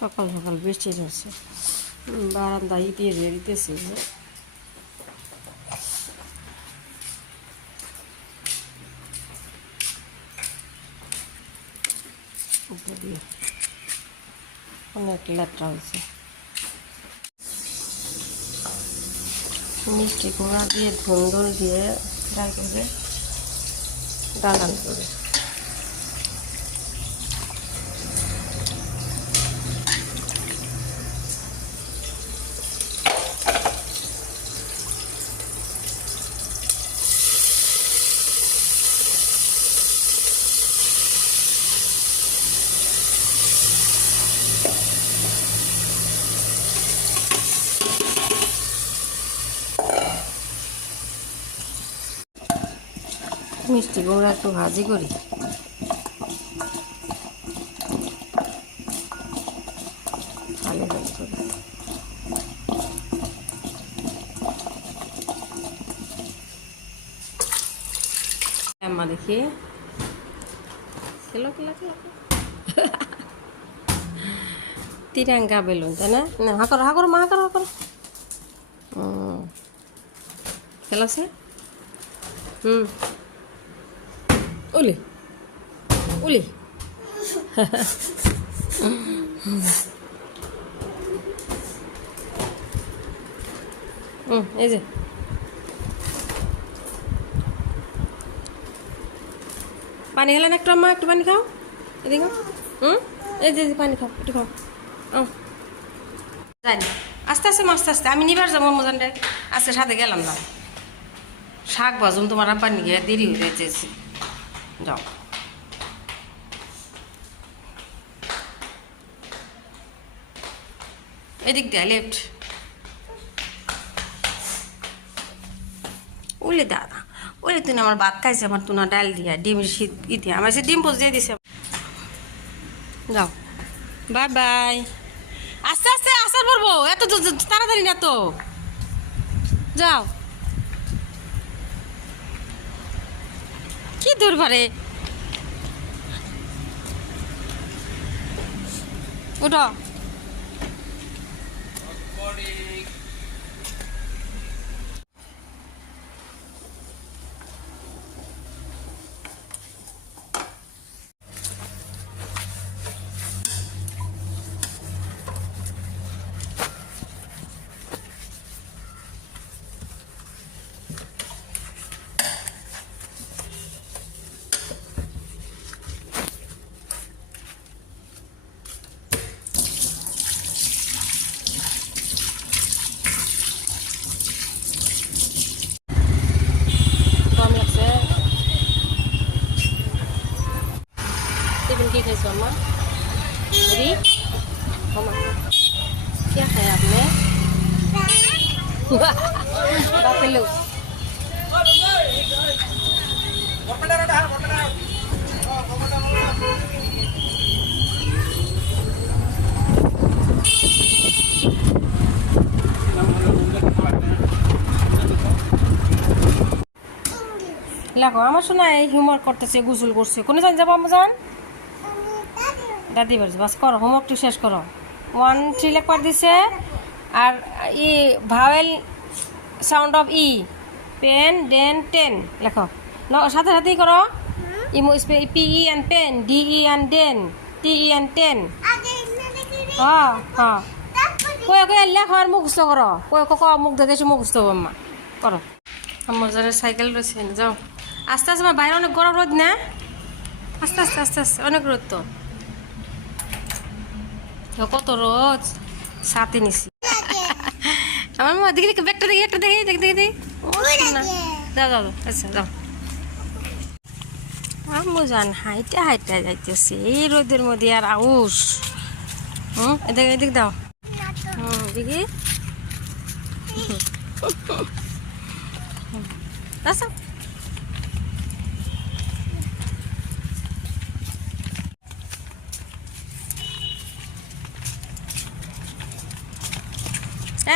সকাল সকাল বৃষ্টি হচ্ছে, বারান্দায় দিয়ে দিতেছে। অনেক লেট্রা হয়েছে। মিষ্টি কুমড়া দিয়ে ধুন্দুল দিয়ে ফ্রাই করে ডালান করে মিষ্টি কুমড়া একটু ভাজি করি। দেখি তিরঙ্গা বেলুন, তাই না? হা করো হা করো মা, হা করো হা করো। খেলাছে ওলে ওলে এই যে পানি খেলেন একটু, মা একটু পানি খাও, এদিকে এই যে পানি খাও, একটু খাও। যাই না, আস্তে আস্তে আস্তে আস্তে আমি নিবার যাবো মজানটা। আজকে সাথে গেলাম না, শাক ভাজুম, তোমার আব্বার নিয়ে দেরি হয়ে যেতেছি। যাও এদিক দেয় লেফট উলে দাদা ওলে, তুই আমার ভাত খাইছে, আমার তুনা ডাল দিয়া ডিমের শীত ই দিয়া আমার সে ডিম পোজ দিয়ে দিছে। যাও বাই বাই। আস্তে আস্তে আসার পড়বো, এত তাড়াতাড়ি না তো। যাও কি দূর পারে উঠো। टिफिन की खाई अम्मा? पूरी? क्या खाया आपने? बापेलो লাগো আমার শোনা এই হোমওয়ার্ক করতেছে, গোসল করছে। কোনে জান যাবো আমরা জান? দাদি বলছে বাস করো, হোমওয়ার্কটা শেষ করো। 1 3 লেখবার দিছে। আর E vowel sound of E, pen den ten লেখো, সাথে সাথেই করো। ইমো P E N pen, D E N den, T E N ten. হ্যাঁ হ্যাঁ কয়ে কয়ে লেখো আর মুখস্থ করো, কয়ে ক মুখ দেখেছি মুখস্থ আম্মা করো। আমার যারা সাইকেল রয়েছে যাও আস্তে আস্তে, আমার বাইরে অনেক গরম রোদ না, আস্তে আস্তে আস্তে আস্তে অনেক রোদ তো। কত রোদ, সাথে নিছি। আমার মা দেখি দেখি ব্যাগটা দেখি, একটা দেখি দেখি দেখি দেখি যাও যাও আচ্ছা যাও। আম্মু জান হাইটা হাইটা যাইতেছে এই রোদের মধ্যে আর আউস। এদিক এদিক দাও। দেখি আচ্ছা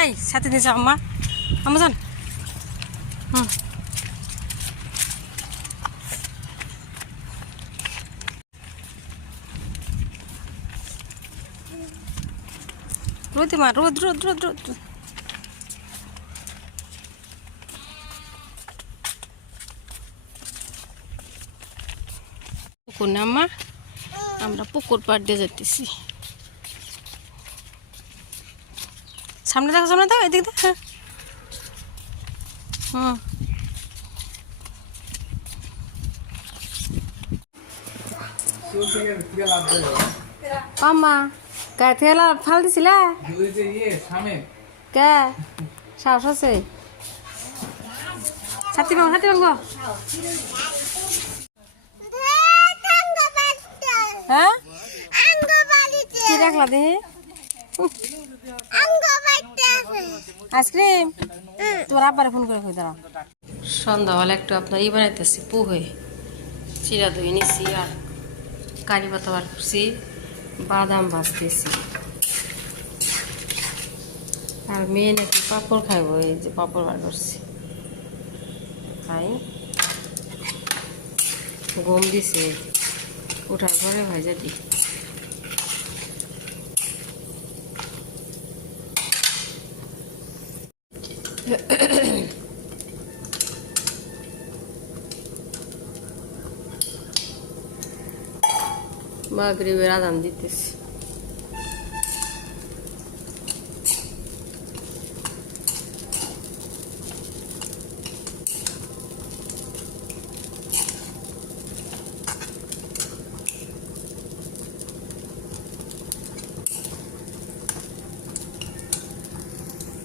এই সাথে নিয়ে যাও আম্মা, আম্মা যান। রোদে মা, রোদ রোদ রোদ রোদ। পুকুর না আম্মা, আমরা পুকুর পাড় দিয়ে যেতেছি। সামনে দেখো, সামনে দেখো, এদিকে দেখ। হুম, আম্মা গায়ে থেকে ফাল দিছিলা কে? সাহস আছে? ছাতি বাবু, ছাতি বাবু। হ্যাঁ কি রাখলা দেখি? আইসক্রিম? তোমার আব্বারে ফোন করে কই দাঁড়াও। সন্ধ্যাবেলা একটু আপনার ই বানাইতেছি, পুহে চিরা দই নিছি আর কারি পাতা বার করছি, বাদাম ভাজতেছি। আর মেয়ে নাকি পাঁপড় খাইব, এই যে পাঁপড় বার করছি, খাই। গম দিছে, উঠার পরে ভাজা দিই। মাগরিবের আজান দিতেছি।